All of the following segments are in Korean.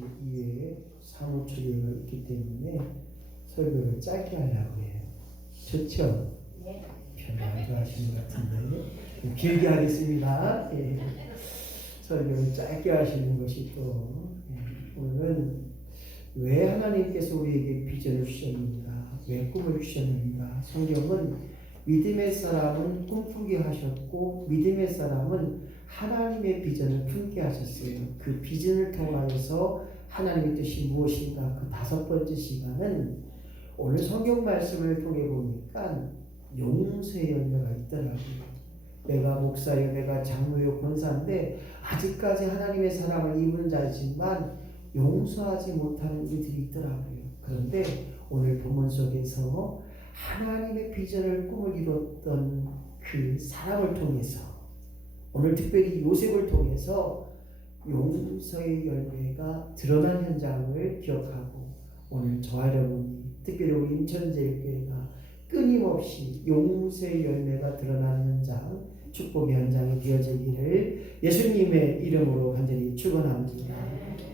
제2회 사무총회가 있기 때문에 설교를 짧게 하려고 해요. 좋죠? 네. 별로 안 좋아하시는 것 같은데 길게 하겠습니다. 예. 설교를 짧게 하시는 것이 또 오늘은 왜 하나님께서 우리에게 비전을 주셨는가, 왜 꿈을 주셨는가. 성경은 믿음의 사람은 꿈꾸게 하셨고 믿음의 사람은 하나님의 비전을 품게 하셨어요. 그 비전을 통하여서 하나님의 뜻이 무엇인가. 그 5번째 시간은 오늘 성경 말씀을 통해 보니까 용서의 열매가 있더라고요. 내가 목사요, 내가 장로요, 권사인데 아직까지 하나님의 사랑을 입은 자지만 용서하지 못하는 이들이 있더라고요. 그런데 오늘 본문 속에서 하나님의 비전을 꿈을 이뤘던 그 사람을 통해서, 오늘 특별히 요셉을 통해서 용서의 열매가 드러난 현장을 기억하고, 오늘 저와 여러분이 특별히 우리 인천제일교회가 끊임없이 용서의 열매가 드러나는 현장, 축복의 현장이 되어지기를 예수님의 이름으로 간절히 축원합니다.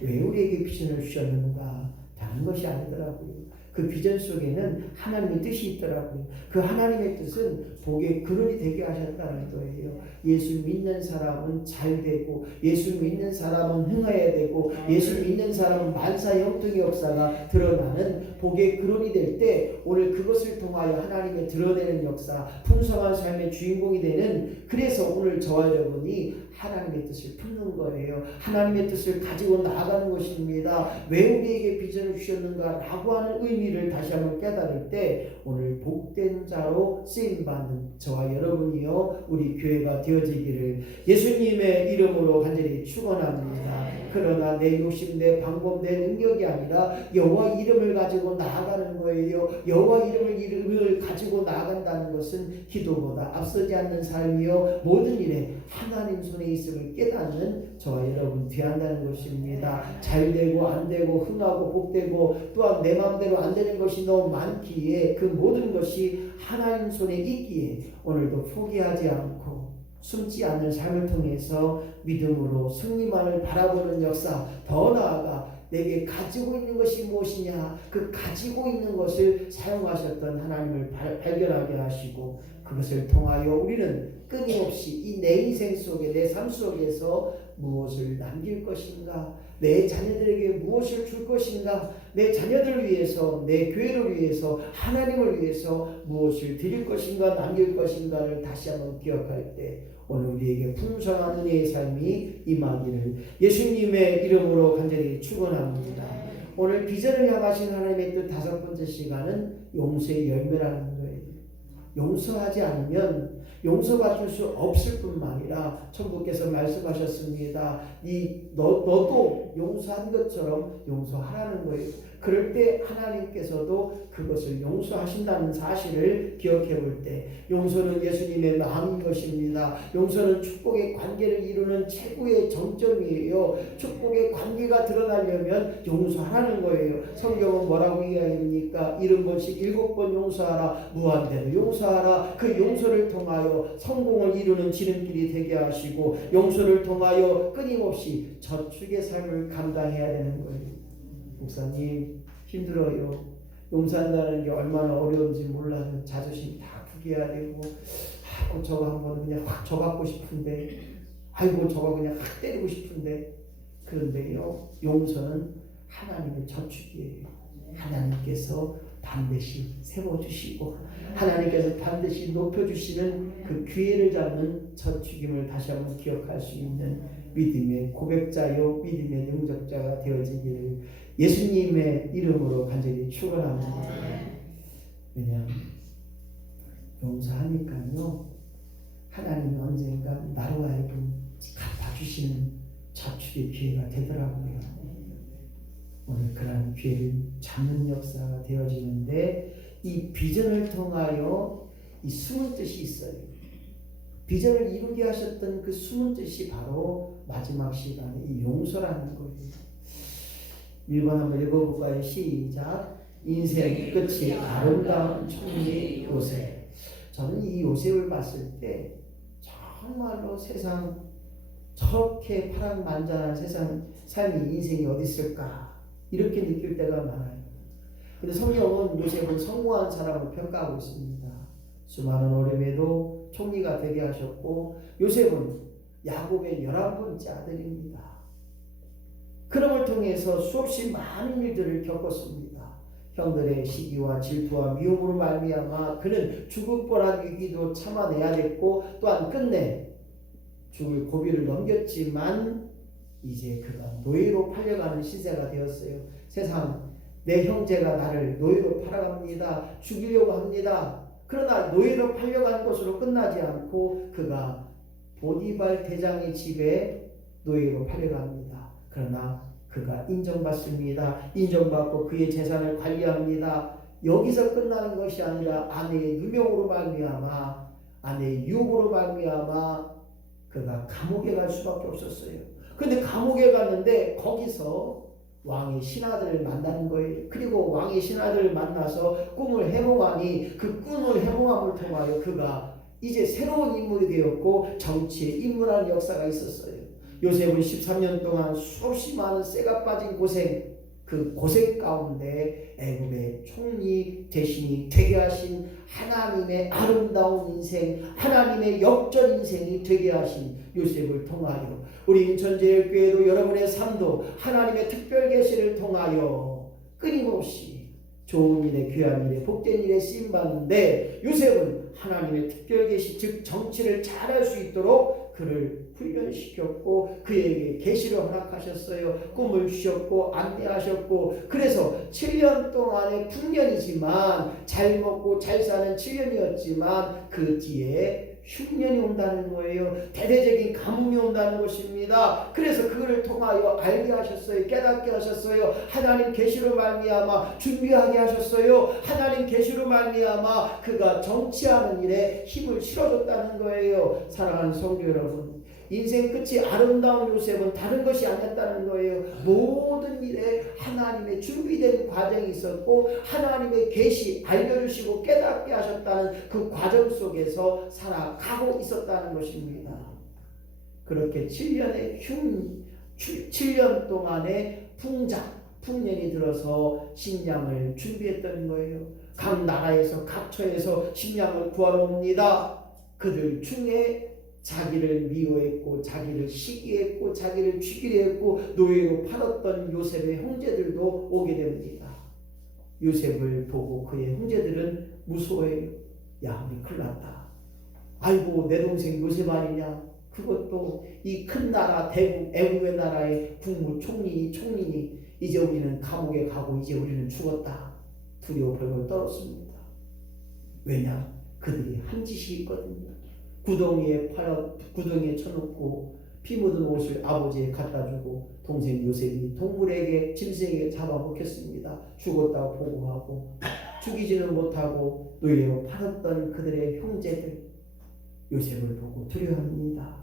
왜 우리에게 비전을 주셨는가? 다른 것이 아니더라고요. 그 비전 속에는 하나님의 뜻이 있더라고요. 그 하나님의 뜻은 복의 근원이 되게 하셨다는 거예요. 예수 믿는 사람은 잘 되고, 예수 믿는 사람은 흥해야 되고, 예수 믿는 사람은 만사 형통의 역사가 드러나는 복의 근원이 될 때 오늘 그것을 통하여 하나님의 드러내는 역사, 풍성한 삶의 주인공이 되는, 그래서 오늘 저와 여러분이 하나님의 뜻을 품는 거예요. 하나님의 뜻을 가지고 나아가는 것입니다. 왜 우리에게 비전을 주셨는가 라고 하는 의미를 다시 한번 깨달을 때 오늘 복된 자로 쓰임받는 저와 여러분이요 우리 교회가 되어지기를 예수님의 이름으로 간절히 축원합니다. 그러나 내 욕심, 내 방법, 내 능력이 아니라 여호와 이름을 가지고 나아가는 거예요. 여호와 이름을 가지고 나아간다는 것은 기도보다 앞서지 않는 삶이요 모든 일에 하나님 손에 있음을 깨닫는 저와 여러분 되어야 한다는 것입니다. 잘 되고 안 되고 흥하고 복되고 또한 내 마음대로 안 되는 것이 너무 많기에 그 모든 것이 하나님 손에 있기에 오늘도 포기하지 않고 숨지 않는 삶을 통해서 믿음으로 승리만을 바라보는 역사, 더 나아가 내게 가지고 있는 것이 무엇이냐, 그 가지고 있는 것을 사용하셨던 하나님을 발견하게 하시고 그것을 통하여 우리는 끊임없이 이 내 인생 속에, 내 삶 속에서 무엇을 남길 것인가, 내 자녀들에게 무엇을 줄 것인가, 내 자녀들을 위해서, 내 교회를 위해서, 하나님을 위해서 무엇을 드릴 것인가, 남길 것인가를 다시 한번 기억할 때 오늘 우리에게 풍성한 은혜의 삶이 임하기를 예수님의 이름으로 간절히 축원합니다. 오늘 비전을 향하신 하나님의 뜻 5번째 시간은 용서의 열매라는 거예요. 용서하지 않으면 용서받을 수 없을 뿐만 아니라 천부께서 말씀하셨습니다. 너도 용서한 것처럼 용서하라는 거예요. 그럴 때 하나님께서도 그것을 용서하신다는 사실을 기억해 볼 때 용서는 예수님의 마음인 것입니다. 용서는 축복의 관계를 이루는 최고의 정점이에요. 축복의 관계가 드러나려면 용서하라는 거예요. 성경은 뭐라고 이야기합니까? 70번씩 7번 용서하라, 무한대로 용서하라. 그 용서를 통하여 성공을 이루는 지름길이 되게 하시고 용서를 통하여 끊임없이 저축의 삶을 감당해야 되는 거예요. 목사님 힘들어요. 용서한다는 게 얼마나 어려운지 몰라요. 자존심 다 포기해야 되고, 아이고 저거 한번 그냥 확 줘받고 싶은데, 아이고 저거 그냥 확 때리고 싶은데, 그런데요 용서는 하나님의 저축이에요. 하나님께서 반드시 세워주시고 하나님께서 반드시 높여주시는 그 기회를 잡는 저축임을 다시 한번 기억할 수 있는 믿음의 고백자요 믿음의 영접자가 되어지기를 예수님의 이름으로 간절히 축원합니다. 왜냐하면 용서하니까요 하나님이 언젠가 나로 하여금 갚아주시는 저축의 기회가 되더라고요. 오늘 그러한 기회를 잡는 역사가 되어지는데 이 비전을 통하여 이 숨은 뜻이 있어요. 비전을 이루게 하셨던 그 숨은 뜻이 바로 마지막 시간에 이 용서라는 거예요. 1번 한번 읽어볼까요? 시작. 인생 끝이 아름다운 총리 요셉. 저는 이 요셉을 봤을 때 정말로 세상 저렇게 파란만장한 삶이 인생이 어디 있을까 이렇게 느낄 때가 많아요. 근데 성경은 요셉은 성공한 사람을 평가하고 있습니다. 수많은 어려움에도 총리가 되게 하셨고 요셉은 야곱의 11번째 아들입니다. 그럼을 통해서 수없이 많은 일들을 겪었습니다. 형들의 시기와 질투와 미움으로 말미암아 그는 죽을 뻔한 위기도 참아내야 됐고 또한 끝내 죽을 고비를 넘겼지만 이제 그가 노예로 팔려가는 시대가 되었어요. 세상 내 형제가 나를 노예로 팔아갑니다. 죽이려고 합니다. 그러나 노예로 팔려간 것으로 끝나지 않고 그가 보디발 대장의 집에 노예로 팔려갑니다. 그러나 그가 인정받습니다. 인정받고 그의 재산을 관리합니다. 여기서 끝나는 것이 아니라 아내의 누명으로 말미암아 아내의 유혹으로 말미암아 그가 감옥에 갈 수밖에 없었어요. 그런데 감옥에 갔는데 거기서 왕의 신하들을 만나는 거예요. 그리고 왕의 신하들을 만나서 꿈을 해몽하니 그 꿈을 해몽함을 통하여 그가 이제 새로운 인물이 되었고 정치에 입문하는 역사가 있었어요. 요셉은 13년 동안 수없이 많은 쇠가 빠진 고생, 그 고생 가운데 애굽의 총리 대신이 되게 하신 하나님의 아름다운 인생, 하나님의 역전 인생이 되게 하신 요셉을 통하여 우리 인천제일교회도 여러분의 삶도 하나님의 특별 계시를 통하여 끊임없이 좋은 일에 귀한 일에 복된 일에 쓰임받는데 요셉은 하나님의 특별 계시 즉 정치를 잘할 수 있도록 그를 훈련시켰고 그에게 계시를 허락하셨어요. 꿈을 주셨고 안내하셨고 그래서 7년 동안의 풍년이지만 잘 먹고 잘 사는 7년이었지만 그 뒤에 흉년이 온다는 거예요. 대대적인 가뭄이 온다는 것입니다. 그래서 그를 통하여 알게 하셨어요. 깨닫게 하셨어요. 하나님 계시로 말미암아 준비하게 하셨어요. 하나님 계시로 말미암아 그가 정치하는 일에 힘을 실어줬다는 거예요. 사랑하는 성도 여러분, 인생 끝이 아름다운 요셉은 다른 것이 아니었다는 거예요. 모든 일에 하나님의 준비된 과정이 있었고 하나님의 계시 알려주시고 깨닫게 하셨다는 그 과정 속에서 살아가고 있었다는 것입니다. 그렇게 7년 동안의 풍년이 들어서 식량을 준비했던 거예요. 각 나라에서 각 처에서 식량을 구하러 옵니다. 그들 중에 자기를 미워했고 자기를 시기했고 자기를 죽이려 했고 노예로 팔았던 요셉의 형제들도 오게 됩니다. 요셉을 보고 그의 형제들은 무서워해요. 야, 우리 큰일 났다. 아이고 내 동생 요셉 아니냐. 그것도 이 큰 나라 대국 애국의 나라의 총리니 이제 우리는 감옥에 가고 이제 우리는 죽었다. 두려워 벌벌 떨었습니다. 왜냐? 그들이 한 짓이 있거든요. 구덩이에 쳐놓고 피 묻은 옷을 아버지에 갖다 주고 동생 요셉이 동물에게 짐승에게 잡아먹혔습니다. 죽었다고 보고하고 죽이지는 못하고 노예로 팔았던 그들의 형제들 요셉을 보고 두려워합니다.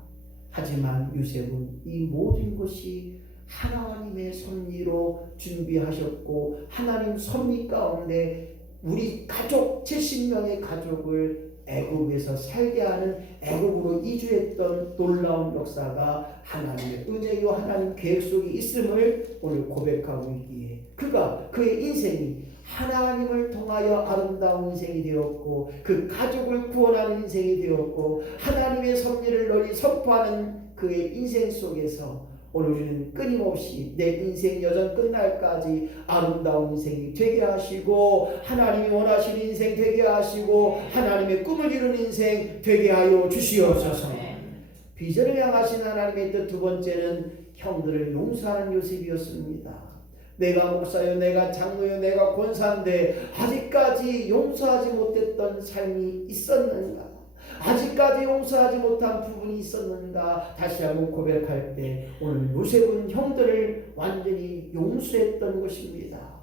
하지만 요셉은 이 모든 것이 하나님의 섭리로 준비하셨고 하나님 섭리 가운데 우리 가족 70명의 가족을 애굽에서 살게 하는 애굽으로 이주했던 놀라운 역사가 하나님의 은혜요 하나님 계획 속에 있음을 오늘 고백하고 있기에 그의 인생이 하나님을 통하여 아름다운 인생이 되었고 그 가족을 구원하는 인생이 되었고 하나님의 섭리를 널리 선포하는 그의 인생 속에서 오늘 우리는 끊임없이 내 인생 여정 끝날까지 아름다운 인생이 되게 하시고 하나님이 원하시는 인생 되게 하시고 하나님의 꿈을 이루는 인생 되게 하여 주시옵소서. 비전을 향하신 하나님의 뜻 두 번째는 형들을 용서하는 요셉이었습니다. 내가 목사요 내가 장로요 내가 권사인데 아직까지 용서하지 못했던 삶이 있었는가? 아직까지 용서하지 못한 부분이 있었는가? 다시 한번 고백할 때 오늘 요셉은 형들을 완전히 용서했던 것입니다.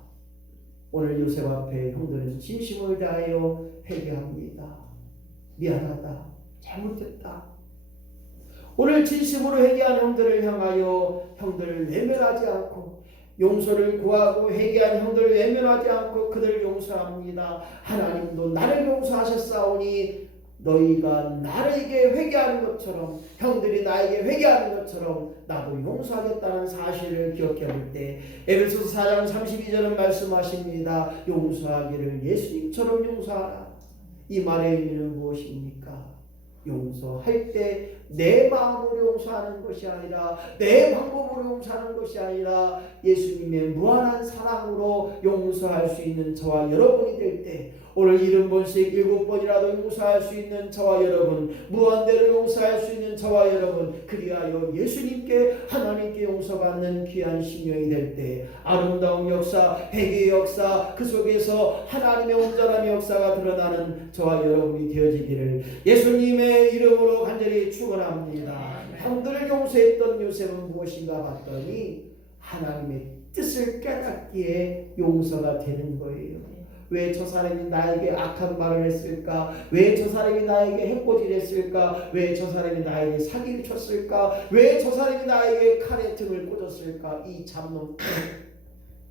오늘 요셉 앞에 형들은 진심을 다하여 회개합니다. 미안하다. 잘못했다. 오늘 진심으로 회개한 형들을 향하여 형들을 외면하지 않고 용서를 구하고 회개한 형들을 외면하지 않고 그들을 용서합니다. 하나님도 나를 용서하셨사오니 너희가 나에게 회개하는 것처럼, 형들이 나에게 회개하는 것처럼 나도 용서하겠다는 사실을 기억해 볼 때 에베소서 4장 32절은 말씀하십니다. 용서하기를 예수님처럼 용서하라. 이 말의 의미는 무엇입니까? 용서할 때 내 마음으로 용서하는 것이 아니라, 내 방법으로 용서하는 것이 아니라 예수님의 무한한 사랑으로 용서할 수 있는 저와 여러분이 될 때, 오늘 70번씩 7번이라도 용서할 수 있는 저와 여러분, 무한대로 용서할 수 있는 저와 여러분, 그리하여 예수님께, 하나님께 용서받는 귀한 심령이 될 때 아름다운 역사, 회개의 역사, 그 속에서 하나님의 온전함의 역사가 드러나는 저와 여러분이 되어지기를 예수님의 이름으로 간절히 축원합니다. 형들을 용서했던 요셉은 무엇인가 봤더니 하나님의 뜻을 깨닫기에 용서가 되는 거예요. 왜 저 사람이 나에게 악한 말을 했을까? 왜 저 사람이 나에게 해코지를 했을까? 왜 저 사람이 나에게 사기를 쳤을까? 왜 저 사람이 나에게 칼에 등을 꽂았을까? 이 잡놈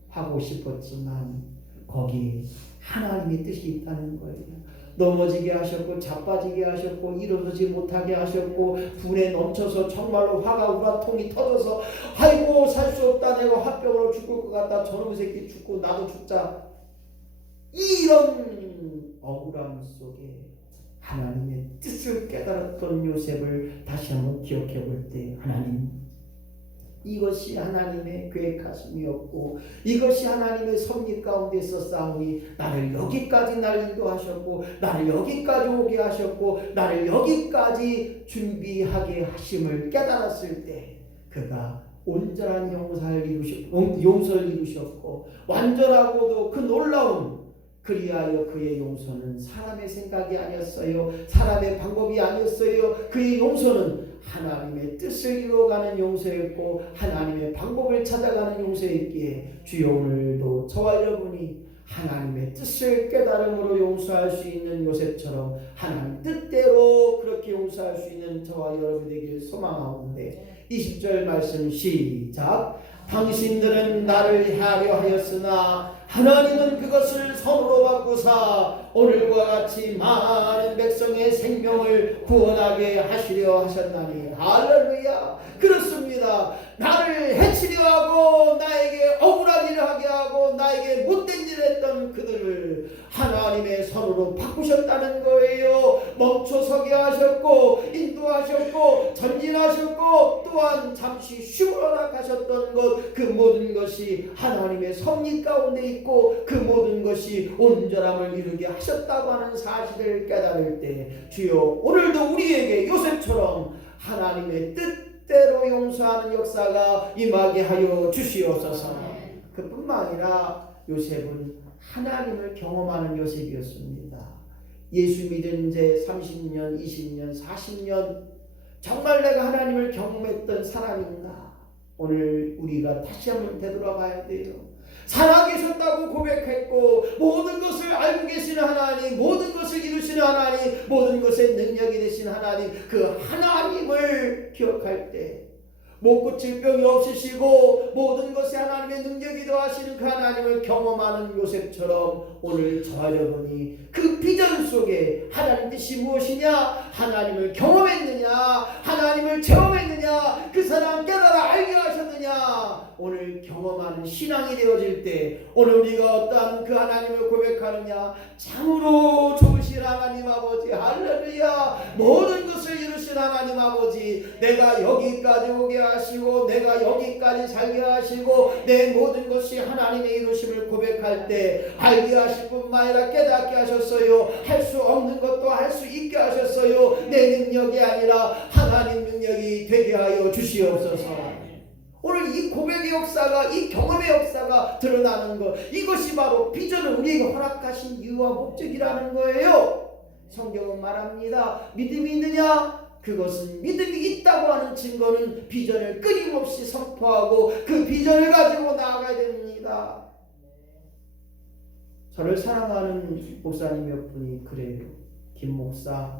하고 싶었지만 거기에 하나님의 뜻이 있다는 거예요. 넘어지게 하셨고, 자빠지게 하셨고, 일어서지 못하게 하셨고, 분에 넘쳐서 정말로 화가 우라통이 터져서 아이고 살 수 없다, 내가 화병으로 죽을 것 같다, 저놈의 새끼 죽고 나도 죽자, 이런 억울함 속에 하나님의 뜻을 깨달았던 요셉을 다시 한번 기억해 볼 때, 하나님, 이것이 하나님의 계획하심이었고 이것이 하나님의 섭리 가운데 있었사오니 나를 여기까지 날 인도하셨고 나를 여기까지 오게 하셨고 나를 여기까지 준비하게 하심을 깨달았을 때 그가 온전한 용서를 이루셨고 완전하고도 그 놀라운, 그리하여 그의 용서는 사람의 생각이 아니었어요. 사람의 방법이 아니었어요. 그의 용서는 하나님의 뜻을 이루어가는 용서였고 하나님의 방법을 찾아가는 용서였기에 주여 오늘도 저와 여러분이 하나님의 뜻을 깨달음으로 용서할 수 있는 요셉처럼 하나님 뜻대로 그렇게 용서할 수 있는 저와 여러분이 되길 소망하오는데 20절 말씀 시작. 당신들은 나를 해하려 하였으나 하나님은 그것을 선으로 바꾸사 오늘과 같이 많은 백성의 생명을 구원하게 하시려 하셨나니. 할렐루야. 그렇습니다. 나를 해치려 하고 나에게 억울한 일을 하게 하고 나에게 못된 일을 했던 그들을 하나님의 선으로 바꾸셨다는 거예요. 멈춰서게 하셨고 인도하셨고 전진하셨고 또한 잠시 쉬어라 하셨던 것, 그 모든 것이 하나님의 섭리 가운데 있고 그 모든 것이 온전함을 이루게 하셨다고 하는 사실을 깨달을 때 주여 오늘도 우리에게 요셉처럼 하나님의 뜻대로 용서하는 역사가 임하게 하여 주시옵소서. 그뿐만 아니라 요셉은 하나님을 경험하는 요셉이었습니다. 예수 믿은 지 30년, 20년, 40년 정말 내가 하나님을 경험했던 사람인가? 오늘 우리가 다시 한번 되돌아봐야 돼요. 살아계셨다고 고백했고 모든 것을 알고 계시는 하나님, 모든 것을 이루시는 하나님, 모든 것의 능력이 되신 하나님, 그 하나님을 기억할 때 못 고칠 병이 없으시고 모든 것에 하나님의 능력이 더하시는 그 하나님을 경험하는 요셉처럼 오늘 저와 여러분이 그 비전 속에 하나님 뜻이 무엇이냐, 하나님을 경험했느냐, 하나님을 체험했느냐, 그 사람 깨달아 알게 하셨느냐, 오늘 경험하는 신앙이 되어질 때 오늘 우리가 어떠한 그 하나님을 고백하느냐, 참으로 좋으신 하나님 아버지, 할렐루야, 모든 것을 이루신 하나님 아버지, 내가 여기까지 오게 하시고 내가 여기까지 살게 하시고 내 모든 것이 하나님의 이루심을 고백할 때 알게 하실 뿐만 아니라 깨닫게 하셨어요. 할 수 없는 것도 할 수 있게 하셨어요. 내 능력이 아니라 하나님 능력이 되게 하여 주시옵소서. 오늘 이 고백의 역사가, 이 경험의 역사가 드러나는 것, 이것이 바로 비전을 우리에게 허락하신 이유와 목적이라는 거예요. 성경은 말합니다. 믿음이 있느냐? 그것은 믿음이 있다고 하는 증거는 비전을 끊임없이 선포하고 그 비전을 가지고 나아가야 됩니다. 저를 사랑하는 목사님 몇 분이 그래요. 김 목사,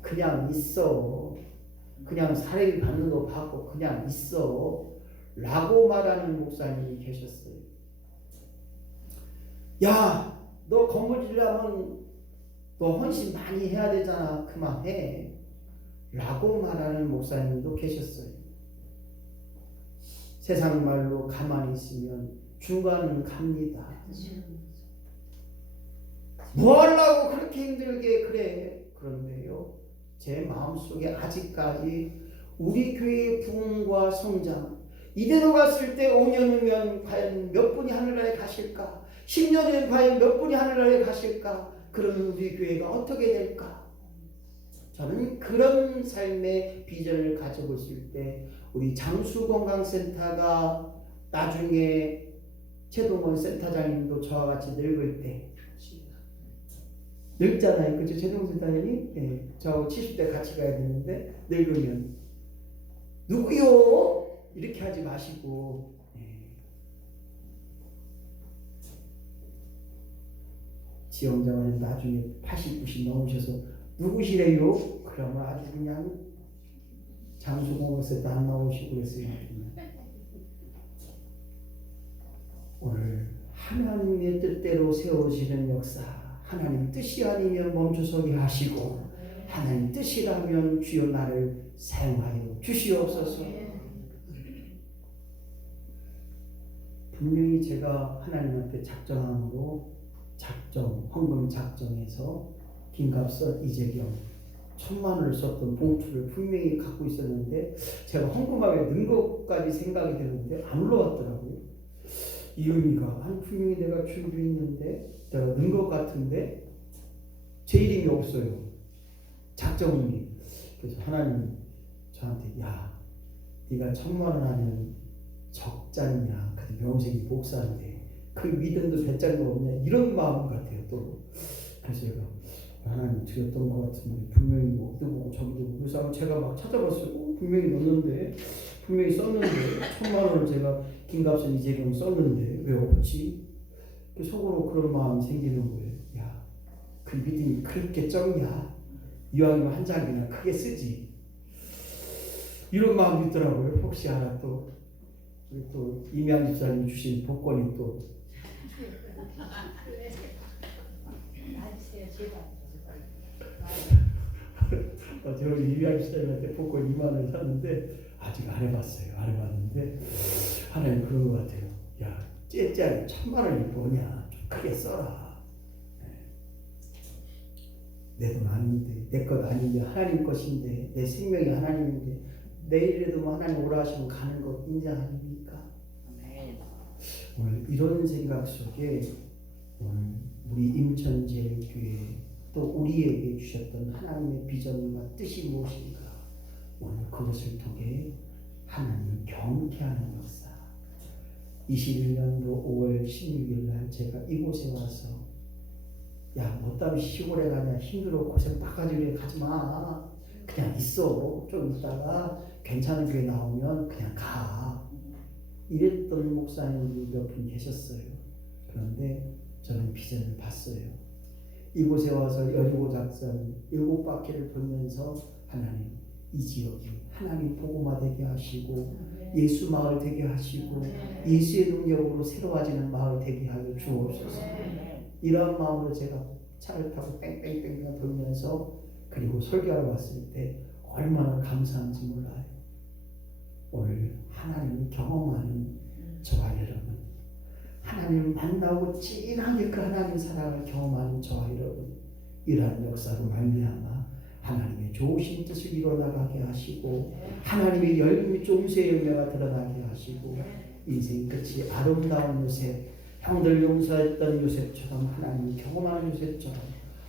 그냥 있어. 그냥 사례비 받는 거 받고 그냥 있어. 라고 말하는 목사님이 계셨어요. 야, 너 건물 지려면 너 헌신 많이 해야 되잖아. 그만해. 라고 말하는 목사님도 계셨어요. 세상 말로 가만히 있으면 중간은 갑니다. 뭐 하려고 그렇게 힘들게 그래. 그런데요, 제 마음속에 아직까지 우리 교회의 부흥과 성장, 이대로 갔을 때 5년 후면 과연 몇 분이 하늘나라에 가실까? 10년 후엔 과연 몇 분이 하늘나라에 가실까? 그러면 우리 교회가 어떻게 될까? 저는 그런 삶의 비전을 가지고 있을 때 우리 장수건강센터가 나중에 최동원 센터장님도 저와 같이 늙을 때 늙잖아요. 그죠? 최동원 센터장님이 네, 저하고 70대 같이 가야 되는데 늙으면 누구요? 이렇게 하지 마시고 지원자는 나중에 80, 90 넘으셔서 누구시래요? 그러면 아주 그냥 장수공원에서 안 나오시고 그랬어요. 오늘 하나님의 뜻대로 세워지는 역사, 하나님 뜻이 아니면 멈춰서게 하시고 하나님 뜻이라면 주여 나를 사용하여 주시옵소서. 분명히 제가 하나님한테 작정함으로 헌금 작정해서 김갑선, 이재경 1,000만 원을 썼던 봉투를 분명히 갖고 있었는데 제가 헌금하게 넣은 것까지 생각이 되는데 안 올라왔더라고요. 이 의미가 분명히 내가 준비했는데 내가 넣은 것 같은데 제 이름이 없어요. 작정이. 그래서 하나님 저한테 야 네가 1,000만 원 하면 적잖냐. 그때 명색이 목사인데 그 믿음도 배짱도 없냐. 이런 마음 같아요. 또 그래서 제가 하나님 드렸던 것 같은데 분명히 뭐 뜨고 저기도 그래서 제가 막 찾아봤어요. 분명히 넣었는데 분명히 썼는데 1,000만 원을 제가 김갑선 이재경 썼는데 왜 없지? 속으로 그런 마음이 생기는 거예요. 야, 그 믿음이 그렇게 적냐? 이왕이면 한 장이나 크게 쓰지. 이런 마음이 있더라고요. 혹시 하나 또 이미양 집사님 주신 복권이 또 제가 이미양 집사님한테 복권 2만 원 샀는데 아직 안 해봤어요. 안 해봤는데 하나님 그런 것 같아요. 야, 째짜리 1,000만 원이 뭐냐? 좀 크게 써라. 내 돈 아닌데, 내 것 아닌데, 하나님 것인데, 내 생명이 하나님인데, 내일이라도 뭐 하나님 오라 하시면 가는 것 인정 아닙니까? 오늘 이런 생각 속에 오늘 우리 임천제일교회 또 우리에게 주셨던 하나님의 비전과 뜻이 무엇인가? 오늘 그것을 통해 하나님을 경계하는 역사. 21년도 5월 16일 날 제가 이곳에 와서 야, 뭐 때문에 시골에 가냐 힘들어 고생 빡가지고 가지 마. 그냥 있어. 좀 있다가 괜찮은 교회 나오면 그냥 가. 이랬던 목사님들이 몇 분 계셨어요. 그런데 저는 비전을 봤어요. 이곳에 와서 여리고 작전 7바퀴를 돌면서 하나님 이 지역이 하나님 복음화 되게 하시고 예수 마을 되게 하시고 예수의 능력으로 새로워지는 마을 되게 하여 주옵소서. 이러한 마음으로 제가 차를 타고 뺑뺑뺑 돌면서 그리고 설교하러 왔을 때 얼마나 감사한지 몰라요. 오늘 하나님을 경험하는 저와 여러분, 하나님을 만나고 진하게 그 하나님 사랑을 경험하는 저와 여러분, 이러한 역사로 말미암아 하나님의 좋으신 뜻을 이뤄나가게 하시고 하나님의 열매 종수의 열매가 드러나게 하시고 인생 끝이 아름다운 요셉, 형들 용서했던 요셉처럼 하나님을 경험하는 요셉처럼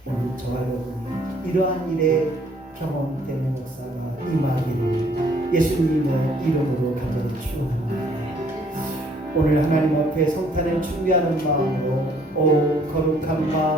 오늘 저와 여러분이 이러한 일에 경험되는 역사가 임하기를 예수님의 이름으로 간절히 축원합니다. 오늘 하나님 앞에 성탄을 준비하는 마음으로 오 거룩한 마음